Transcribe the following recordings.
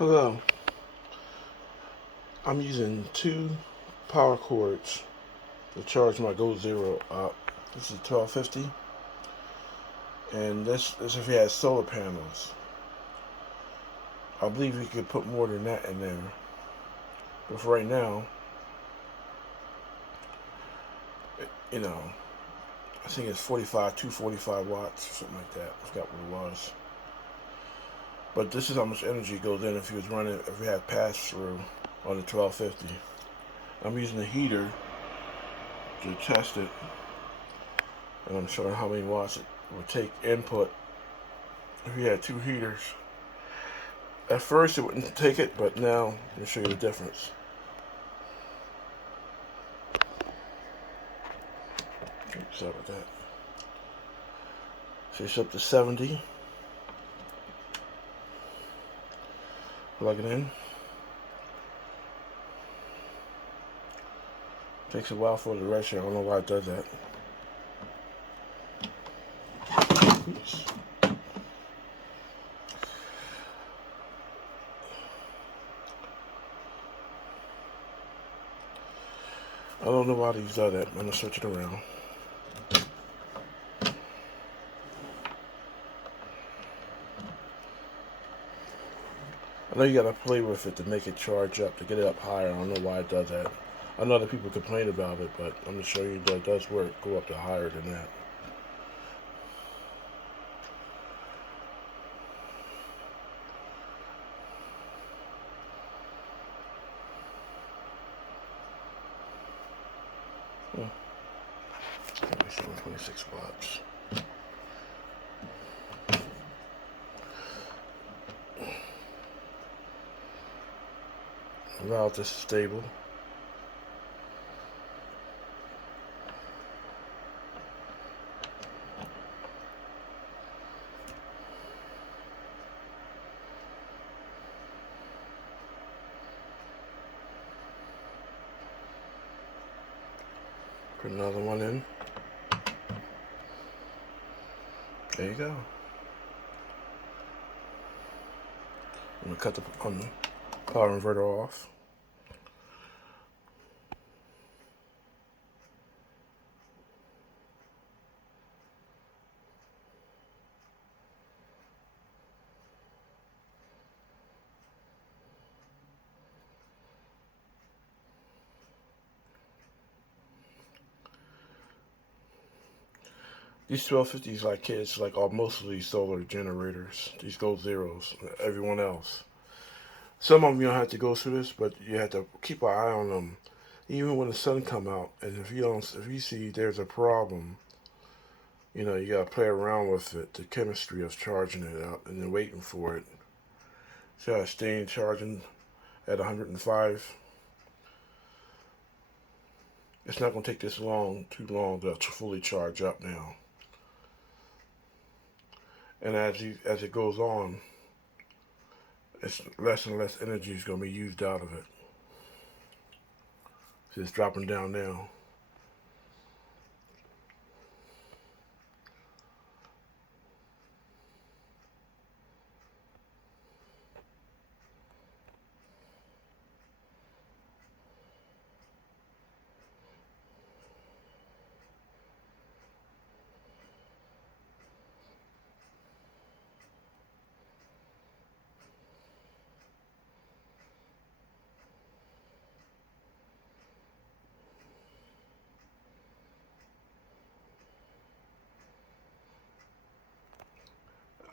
Hello, I'm using two power cords to charge my Go Zero up. This is 1250, and this if you had solar panels. I believe you could put more than that in there, but for right now, you know, I think it's 245 watts, or something like that. I forgot what it was. But this is how much energy goes in if you had pass through on the 1250. I'm using the heater to test it, and I'm showing how many watts it would take input if you had two heaters. At first it wouldn't take it, but now let me show you the difference. Sorry about that. So it's up to 70. Plug it in. Takes a while for the register. I don't know why it does that. Oops. I don't know why these do that. I'm gonna switch it around. I know you gotta play with it to make it charge up, to get it up higher. I don't know why it does that. I know other people complain about it, but I'm gonna show you that it does work. Go up to higher than that. Only showing 26 watts. Allow this is stable. Put another one in. There you go. I'm gonna cut the power inverter off. These 1250s like kids, like most of these solar generators, these Go Zeros, everyone else. Some of them you don't have to go through this, but you have to keep an eye on them, even when the sun come out. And if you see there's a problem, you gotta play around with it, the chemistry of charging it up, and then waiting for it. So I staying charging at 105. It's not gonna take this too long to fully charge up now. And as it goes on, it's less and less energy is going to be used out of it. So it's dropping down now.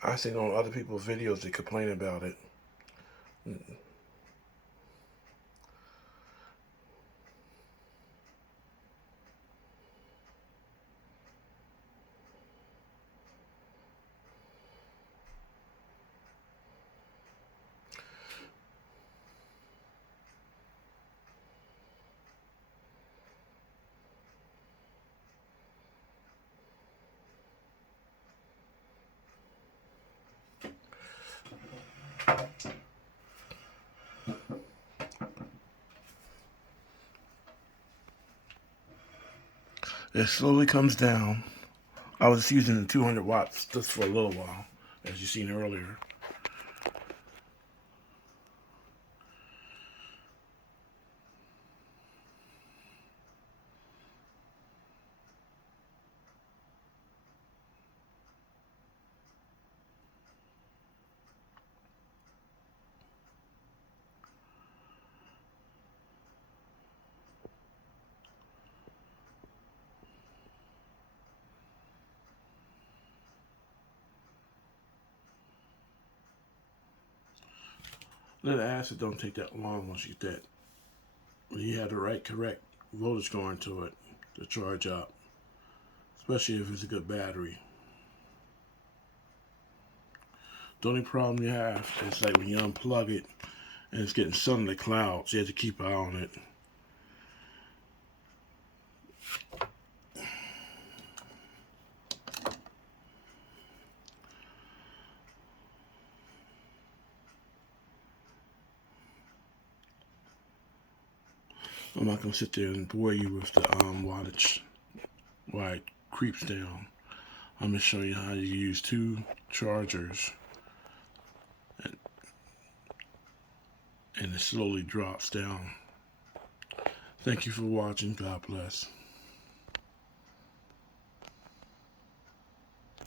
I seen on other people's videos they complain about it. It slowly comes down. I was using the 200 watts just for a little while, as you seen earlier. Lead acid don't take that long once you get that. When you have the right, correct voltage going to it to charge up, especially if it's a good battery. The only problem you have is like when you unplug it and it's getting sun in the clouds, you have to keep an eye on it. I'm not gonna sit there and bore you with the wattage while it creeps down. I'm gonna show you how you use two chargers and it slowly drops down. Thank you for watching. God bless.